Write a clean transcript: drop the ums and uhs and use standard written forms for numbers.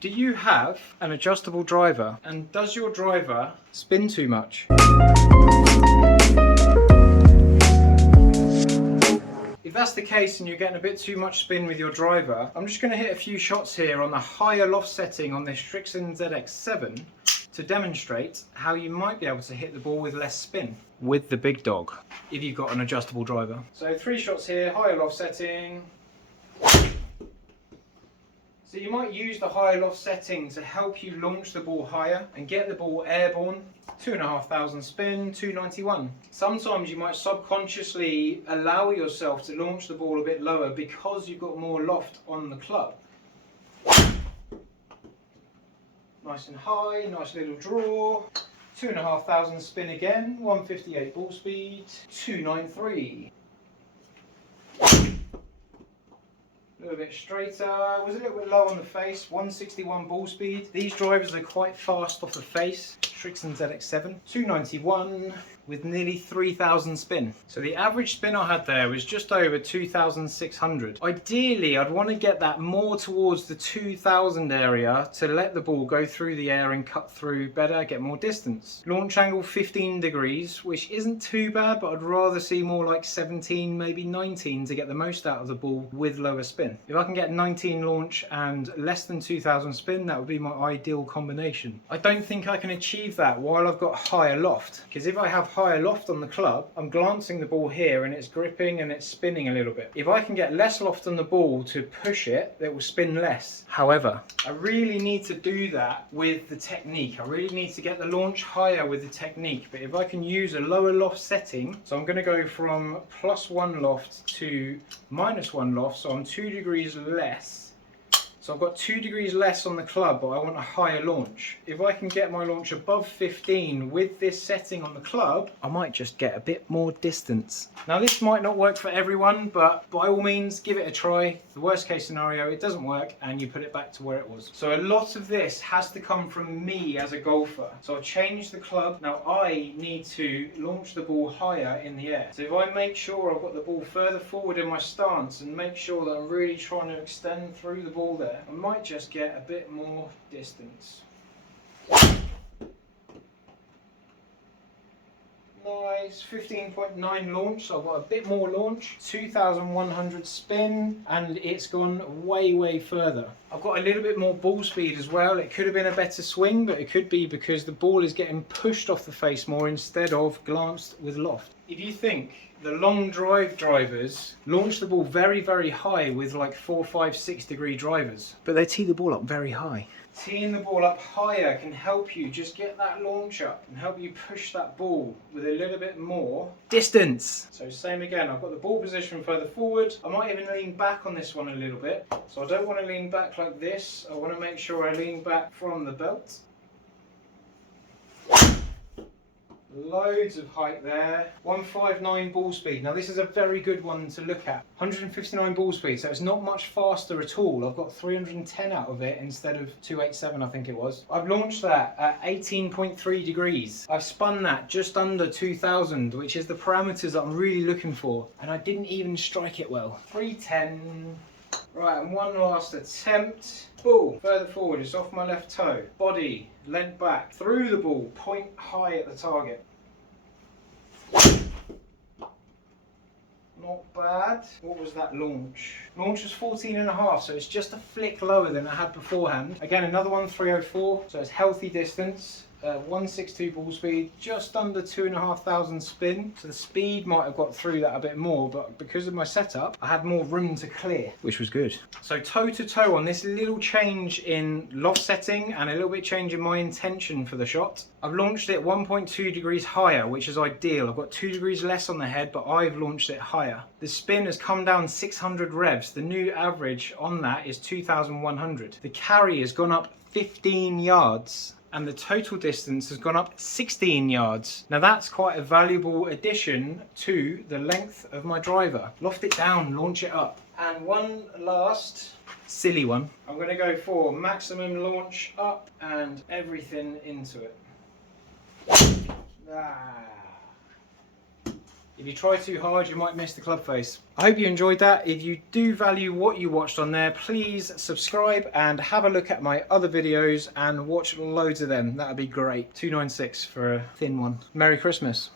Do you have an adjustable driver, and does your driver spin too much? If that's the case and you're getting a bit too much spin with your driver, I'm just going to hit a few shots here on the higher loft setting on this Strixon ZX7 to demonstrate how you might be able to hit the ball with less spin with the big dog if you've got an adjustable driver. So 3 shots here, higher loft setting. So you might use the higher loft setting to help you launch the ball higher and get the ball airborne. 2,500 spin, 291. Sometimes you might subconsciously allow yourself to launch the ball a bit lower because you've got more loft on the club. Nice and high, nice little draw. 2,500 spin again, 158 ball speed, 293. A little bit straighter, was a little bit low on the face, 161 ball speed. These drivers are quite fast off the face. Strixon ZX7, 291 with nearly 3,000 spin. So the average spin I had there was just over 2,600. Ideally, I'd want to get that more towards the 2,000 area to let the ball go through the air and cut through better, get more distance. Launch angle 15 degrees, which isn't too bad, but I'd rather see more like 17, maybe 19 to get the most out of the ball with lower spin. If I can get 19 launch and less than 2,000 spin, that would be my ideal combination. I don't think I can achieve that while I've got higher loft, because if I have higher loft on the club, I'm glancing the ball here and it's gripping and it's spinning a little bit. If I can get less loft on the ball to push it, it will spin less. However, I really need to do that with the technique. I really need to get the launch higher with the technique, but if I can use a lower loft setting, so I'm going to go from +1 loft to -1 loft, so I'm 2 degrees less. So I've got 2 degrees less on the club, but I want a higher launch. If I can get my launch above 15 with this setting on the club, I might just get a bit more distance. Now this might not work for everyone, but by all means, give it a try. The worst case scenario, it doesn't work and you put it back to where it was. So a lot of this has to come from me as a golfer. So I changed the club. Now I need to launch the ball higher in the air. So if I make sure I've got the ball further forward in my stance and make sure that I'm really trying to extend through the ball there, I might just get a bit more distance. Nice, 15.9 launch, so I've got a bit more launch, 2,100 spin, and it's gone way further. I've got a little bit more ball speed as well. It could have been a better swing, but it could be because the ball is getting pushed off the face more instead of glanced with loft. If you think the long drive drivers launch the ball very high with like 4, 5, 6 degree drivers, but they tee the ball up very high. Teeing the ball up higher can help you just get that launch up and help you push that ball with a little bit more distance. So same again, I've got the ball position further forward. I might even lean back on this one a little bit. So I don't want to lean back like this. I want to make sure I lean back from the belt. Loads of height there. 159 ball speed. Now this is a very good one to look at. 159 ball speed, so it's not much faster at all. I've got 310 out of it instead of 287, I think it was. I've launched that at 18.3 degrees. I've spun that just under 2,000, which is the parameters that I'm really looking for. And I didn't even strike it well. 310. Right, and one last attempt. Ball further forward, it's off my left toe. Body leant back through the ball, point high at the target. Not bad. What was that launch? Launch was 14.5, so it's just a flick lower than I had beforehand. Again, another one 304, so it's healthy distance. 162 ball speed, just under 2,500 spin. So the speed might have got through that a bit more, but because of my setup, I had more room to clear, which was good. So toe to toe on this little change in loft setting and a little bit change in my intention for the shot. I've launched it 1.2 degrees higher, which is ideal. I've got 2 degrees less on the head, but I've launched it higher. The spin has come down 600 revs. The new average on that is 2,100. The carry has gone up 15 yards. And the total distance has gone up 16 yards. Now that's quite a valuable addition to the length of my driver. Loft it down, launch it up. And one last silly one. I'm going to go for maximum launch up and everything into it. If you try too hard, you might miss the club face. I hope you enjoyed that. If you do value what you watched on there, please subscribe and have a look at my other videos and watch loads of them. That would be great. 296 for a thin one. Merry Christmas.